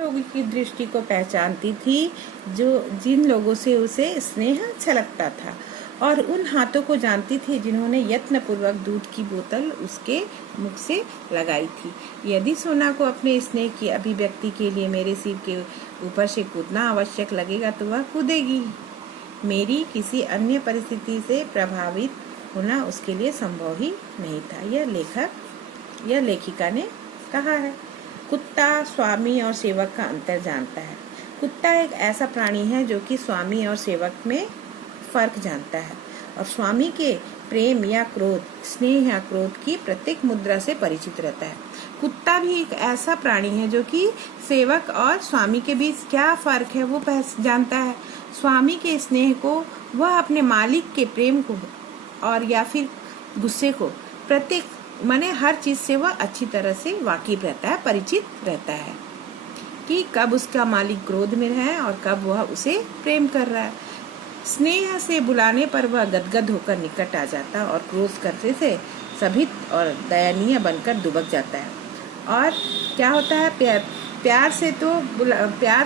लोगों की दृष्टि को पहचानती थी जो जिन लोगों से उसे स्नेह अच्छा लगता था, और उन हाथों को जानती थी जिन्होंने यत्नपूर्वक दूध की बोतल उसके मुख से लगाई थी। यदि सोना को अपने स्नेह की अभिव्यक्ति के लिए मेरे सिर के ऊपर से कूदना आवश्यक लगेगा तो वह कूदेगी। मेरी किसी अन्य परिस्थिति से प्रभावित होना उसके लिए संभव ही नहीं था। यह लेखिका ने कहा है। कुत्ता स्वामी और सेवक का अंतर जानता है। कुत्ता एक ऐसा प्राणी है जो कि स्वामी और सेवक में फर्क जानता है और स्वामी के प्रेम या क्रोध, स्नेह या क्रोध की प्रत्येक मुद्रा से परिचित रहता है। कुत्ता भी एक ऐसा प्राणी है जो कि सेवक और स्वामी के बीच क्या फर्क है वो जानता है। स्वामी के स्नेह को वह अपने मालिक के प्रेम को और या फिर गुस्से को प्रत्येक माने हर चीज से वह अच्छी तरह से वाकिफ रहता है, परिचित रहता है कि कब उसका मालिक क्रोध में है और कब वह उसे प्रेम कर रहा है। स्नेह से बुलाने पर वह गदगद होकर निकट आ जाता और क्रोध करने से सभित और दयनीय बनकर दुबक जाता है। और क्या होता है, प्यार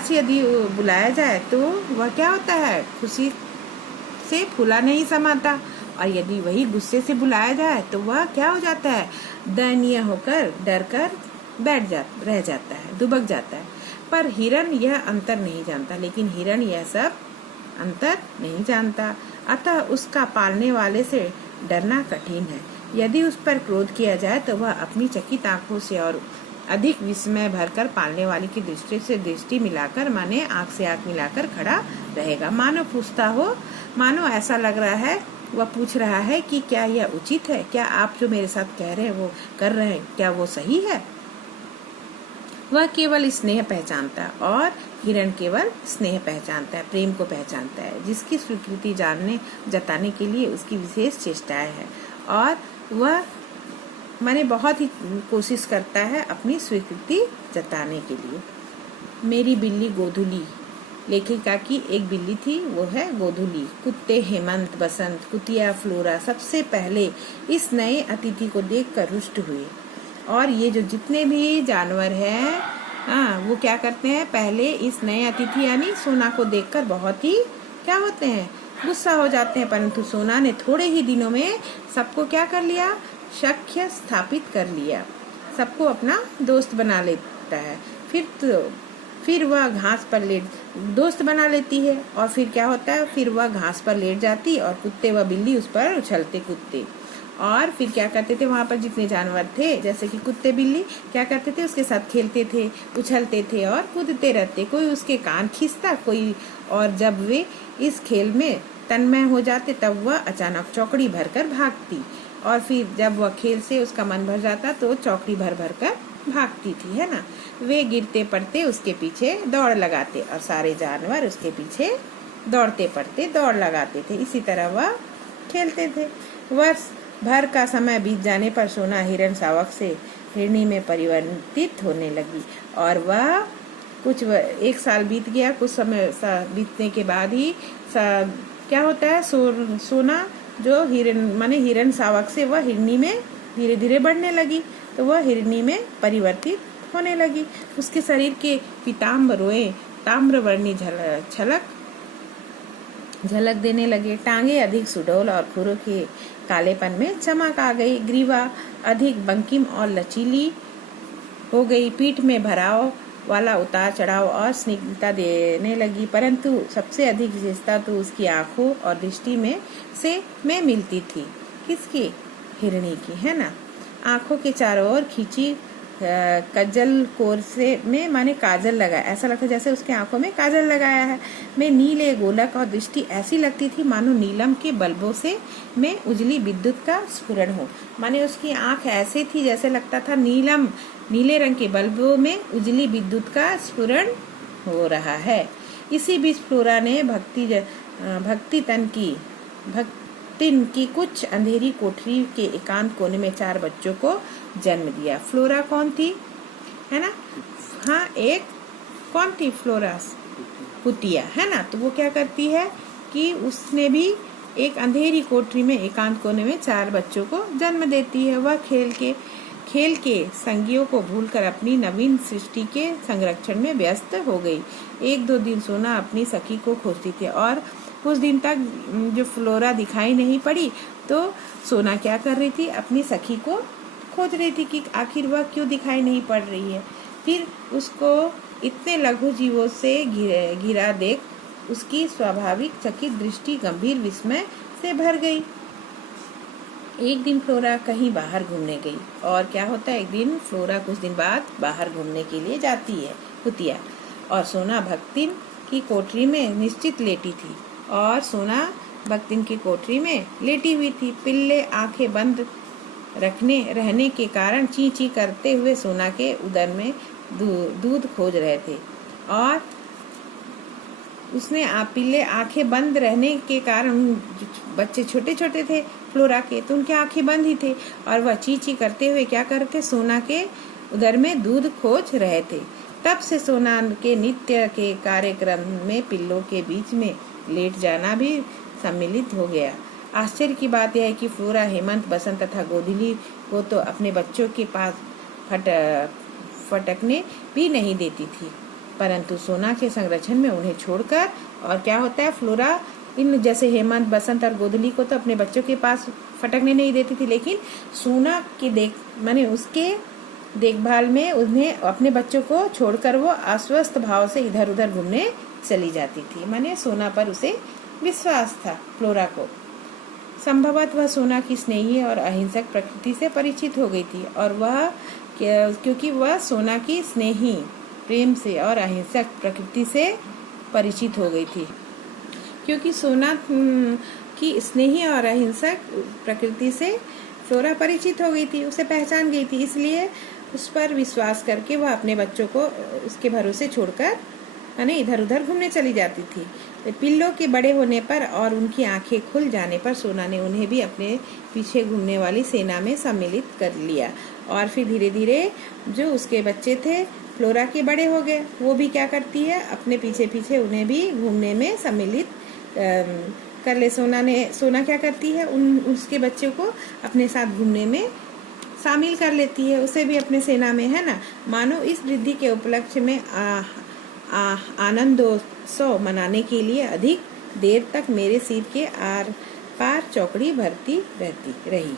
से यदि बुलाया जाए तो वह क्या होता है, खुशी से फूला नहीं समाता, और यदि वही गुस्से से बुलाया जाए तो वह क्या हो जाता है, दयनीय होकर डर कर रह जाता है, दुबक जाता है। पर हिरण यह अंतर नहीं जानता, लेकिन हिरण यह सब अंतर नहीं जानता, अतः उसका पालने वाले से डरना कठिन है। यदि उस पर क्रोध किया जाए तो वह अपनी चकित आंखों से और अधिक विस्मय भरकर पालने वाले की दृष्टि से दृष्टि मिलाकर, माने आंख से आंख मिलाकर खड़ा रहेगा। मानो ऐसा लग रहा है, वह पूछ रहा है कि क्या यह उचित है, क्या आप जो मेरे साथ कह रहे हैं वो कर रहे हैं, क्या वो सही है। वह केवल स्नेह पहचानता है और हिरण केवल स्नेह पहचानता है, प्रेम को पहचानता है, जिसकी स्वीकृति जताने के लिए उसकी विशेष चेष्टाएं है, और वह बहुत ही कोशिश करता है अपनी स्वीकृति जताने के लिए। मेरी बिल्ली गोधुली। लेखिका की एक बिल्ली थी, वो है गोधुली। कुत्ते हेमंत, बसंत, कुतिया, फ्लोरा सबसे पहले इस नए अतिथि को देखकर रुष्ट हुए, और ये जो जितने भी जानवर हैं वो क्या करते हैं, पहले इस नए अतिथि यानी सोना को देखकर बहुत ही क्या होते हैं, गुस्सा हो जाते हैं। परंतु सोना ने थोड़े ही दिनों में सबको क्या कर लिया, सख्य स्थापित कर लिया, सबको अपना दोस्त बना लेता है। फिर वह घास पर दोस्त बना लेती है, और फिर क्या होता है, फिर वह घास पर लेट जाती और कुत्ते व बिल्ली उस पर उछलते कूदते। और फिर क्या करते थे, वहां पर जितने जानवर थे जैसे कि कुत्ते बिल्ली क्या करते थे, उसके साथ खेलते थे, उछलते थे और कूदते रहते। कोई उसके कान खींचता, कोई, और जब वे इस खेल में तन्मय हो जाते तब वह अचानक चौकड़ी भरकर भागती, और फिर जब वह खेल से उसका मन भर जाता तो चौकड़ी भर कर भागती थी, है ना। वे गिरते पड़ते उसके पीछे दौड़ लगाते और सारे जानवर उसके पीछे दौड़ते पड़ते दौड़ लगाते थे। इसी तरह वह खेलते थे। वर्ष भर का समय बीत जाने पर सोना हिरण शावक से हिरणी में परिवर्तित होने लगी, और वह एक साल बीत गया। कुछ समय बीतने के बाद ही क्या होता है, सोना जो हिरण शावक से वह हिरणी में धीरे धीरे बढ़ने लगी, तो वह हिरणी में परिवर्तित होने लगी। उसके शरीर के पीताम्बर रोए ताम्रवर्णी झलक देने लगे। टांगे अधिक सुडौल और खुरों के कालेपन में चमक आ गई। ग्रीवा अधिक बंकिम और लचीली हो गई। पीठ में भराव वाला उतार चढ़ाव और स्निग्धता देने लगी। परंतु सबसे अधिक विशेषता तो उसकी आंखों और दृष्टि में मिलती थी। किसकी? हिरणी की, है ना। आंखों के चारों ओर खींची कजल कोर से माने काजल लगाया, ऐसा लगता जैसे उसके आंखों में काजल लगाया है। नीले गोलक और दृष्टि ऐसी लगती थी मानो नीलम के बल्बों से उजली विद्युत का स्फुरण हो। माने उसकी आंख ऐसे थी जैसे लगता था नीले रंग के बल्बों में उजली विद्युत का स्फुरण हो रहा है। इसी बीच फ्लोरा ने भक्तिन की कुछ अंधेरी कोठरी के एकांत कोने में 4 बच्चों को जन्म दिया। फ्लोरा कौन थी, है ना। हाँ, एक कौन थी, फ्लोरा कुतिया, है ना। तो वो क्या करती है कि उसने भी एक अंधेरी कोठरी में एकांत कोने में 4 बच्चों को जन्म देती है। वह खेल के संगियों को भूलकर अपनी नवीन सृष्टि के संरक्षण में व्यस्त हो गई। एक दो दिन सोना अपनी सखी को खोजती थी और कुछ दिन तक जो फ्लोरा दिखाई नहीं पड़ी तो सोना क्या कर रही थी, अपनी सखी को खोज रही थी कि आखिर वह क्यों दिखाई नहीं पड़ रही है। फिर उसको इतने लघु जीवों से घिरा देख उसकी स्वाभाविक चकित दृष्टि गंभीर विस्मय से भर गई। एक दिन फ्लोरा कहीं बाहर घूमने गई और क्या होता है, एक दिन फ्लोरा कुछ दिन बाद बाहर घूमने के लिए जाती है कुतिया, और सोना भक्तिन की कोठरी में निश्चित लेटी थी और सोना भक्तिन की कोठरी में लेटी हुई थी। पिल्ले आंखें बंद रहने के कारण ची ची करते हुए सोना के उदर में दूध खोज रहे थे और उसने पिल्ले आंखें बंद रहने के कारण, बच्चे छोटे छोटे थे फ्लोरा के, तो उनके आंखें बंद ही थे और वह ची ची करते हुए क्या करते, सोना के उदर में दूध खोज रहे थे। तब से सोना के नित्य के कार्यक्रम में पिल्लों के बीच में लेट जाना भी सम्मिलित हो गया। आश्चर्य की बात यह है कि फ्लोरा हेमंत, बसंत तथा गोधूली को तो अपने बच्चों के पास फटकने भी नहीं देती थी, परंतु सोना के संरक्षण में उन्हें छोड़कर, और क्या होता है, फ्लोरा इन जैसे हेमंत, बसंत और गोधूली को तो अपने बच्चों के पास फटकने नहीं देती थी, लेकिन सोना की माने उसके देखभाल में उन्हें अपने बच्चों को छोड़कर वो अस्वस्थ भाव से इधर उधर घूमने चली जाती थी। माने सोना पर उसे विश्वास था फ्लोरा को। संभवतः वह सोना की स्नेही और अहिंसक प्रकृति से परिचित हो गई थी और वह क्योंकि वह सोना की स्नेही, प्रेम से और अहिंसक प्रकृति से परिचित हो गई थी, क्योंकि सोना की स्नेही और अहिंसक प्रकृति से फ्लोरा परिचित हो गई थी, उसे पहचान गई थी, इसलिए उस पर विश्वास करके वह अपने बच्चों को उसके भरोसे छोड़कर इधर उधर घूमने चली जाती थी। पिल्लों के बड़े होने पर और उनकी आंखें खुल जाने पर सोना ने उन्हें भी अपने पीछे घूमने वाली सेना में सम्मिलित कर लिया और फिर धीरे धीरे जो उसके बच्चे थे फ्लोरा के बड़े हो गए। वो भी क्या करती है, अपने पीछे पीछे उन्हें भी घूमने में सम्मिलित कर ले। सोना क्या करती है, उसके बच्चों को अपने साथ घूमने में शामिल कर लेती है, उसे भी अपने सेना में, है ना। मानो इस वृद्धि के उपलक्ष्य में आनंदोत्सव मनाने के लिए अधिक देर तक मेरे सिर के आर पार चौकड़ी भरती रही।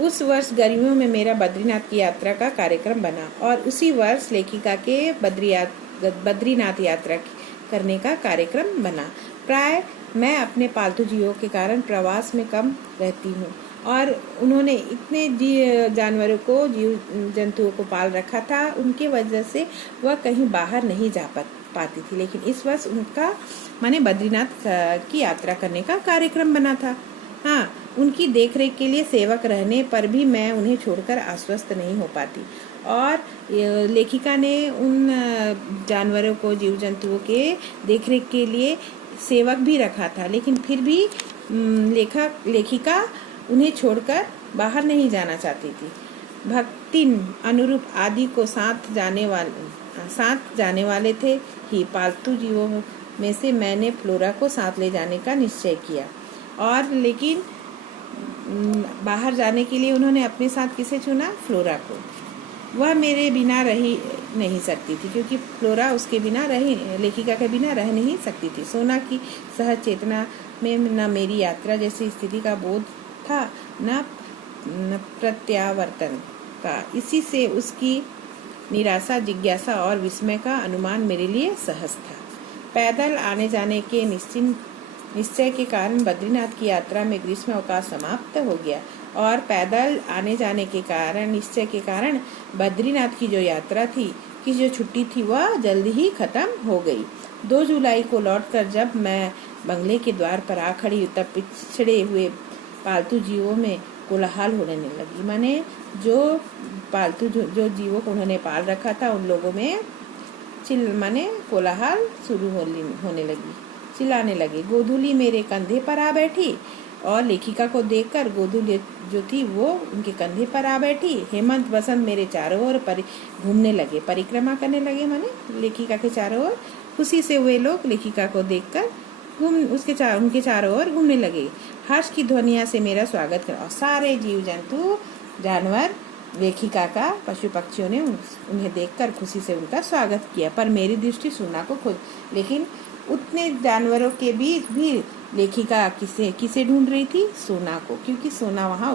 उस वर्ष गर्मियों में मेरा बद्रीनाथ की यात्रा का कार्यक्रम बना और उसी वर्ष लेखिका के बद्रीनाथ यात्रा करने का कार्यक्रम बना। प्राय मैं अपने पालतू जीवों के कारण प्रवास में कम रहती हूँ और उन्होंने इतने जानवरों को, जीव जंतुओं को पाल रखा था, उनके वजह से वह कहीं बाहर नहीं जा पाती थी। लेकिन इस वर्ष उनका बद्रीनाथ की यात्रा करने का कार्यक्रम बना था। हाँ, उनकी देखरेख के लिए सेवक रहने पर भी मैं उन्हें छोड़कर आश्वस्त नहीं हो पाती और लेखिका ने उन जानवरों को, जीव जंतुओं के देखरेख के लिए सेवक भी रखा था, लेकिन फिर भी लेखिका उन्हें छोड़कर बाहर नहीं जाना चाहती थी। भक्तिन, अनुरूप आदि को साथ जाने वाले थे ही पालतू जीवों में से मैंने फ्लोरा को साथ ले जाने का निश्चय किया और लेकिन बाहर जाने के लिए उन्होंने अपने साथ किसे चुना, फ्लोरा को। वह मेरे बिना रही नहीं सकती थी क्योंकि फ्लोरा उसके बिना लेखिका के बिना रह नहीं सकती थी। सोना की सहज चेतना में न मेरी यात्रा जैसी स्थिति का बोध था, न प्रत्यावर्तन का। इसी से उसकी निराशा, जिज्ञासा और विस्मय का अनुमान मेरे लिए सहज था। पैदल आने जाने के निश्चय के कारण बद्रीनाथ की यात्रा में ग्रीष्म अवकाश समाप्त हो गया और पैदल आने जाने के कारण, निश्चय के कारण बद्रीनाथ की जो यात्रा थी, की जो छुट्टी थी, वह जल्दी ही खत्म हो गई। 2 जुलाई को लौटकर जब मैं बंगले के द्वार पर आ खड़ी, तब पिछड़े हुए पालतू जीवों में कोलाहल होने लगी। माने जो पालतू जो जीवों को उन्होंने पाल रखा था, उन लोगों में कोलाहल शुरू होने लगी, चिल्लाने लगे। गोधूली मेरे कंधे पर आ बैठी और लेखिका को देखकर गोधूली जो थी वो उनके कंधे पर आ बैठी। हेमंत, बसंत मेरे चारों ओर घूमने लगे, परिक्रमा करने लगे, माने लेखिका के चारों ओर। खुशी से वे लोग लेखिका को देखकर उनके चारों ओर घूमने लगे। हर्ष की ध्वनिया से मेरा स्वागत करो। और सारे जीव जंतु, जानवर, लेखिका का पशु पक्षियों ने उन्हें देखकर खुशी से उनका स्वागत किया। पर मेरी दृष्टि सोना को खोज, लेकिन उतने जानवरों के बीच भी लेखिका किसे ढूंढ रही थी? सोना को, क्योंकि सोना वहाँ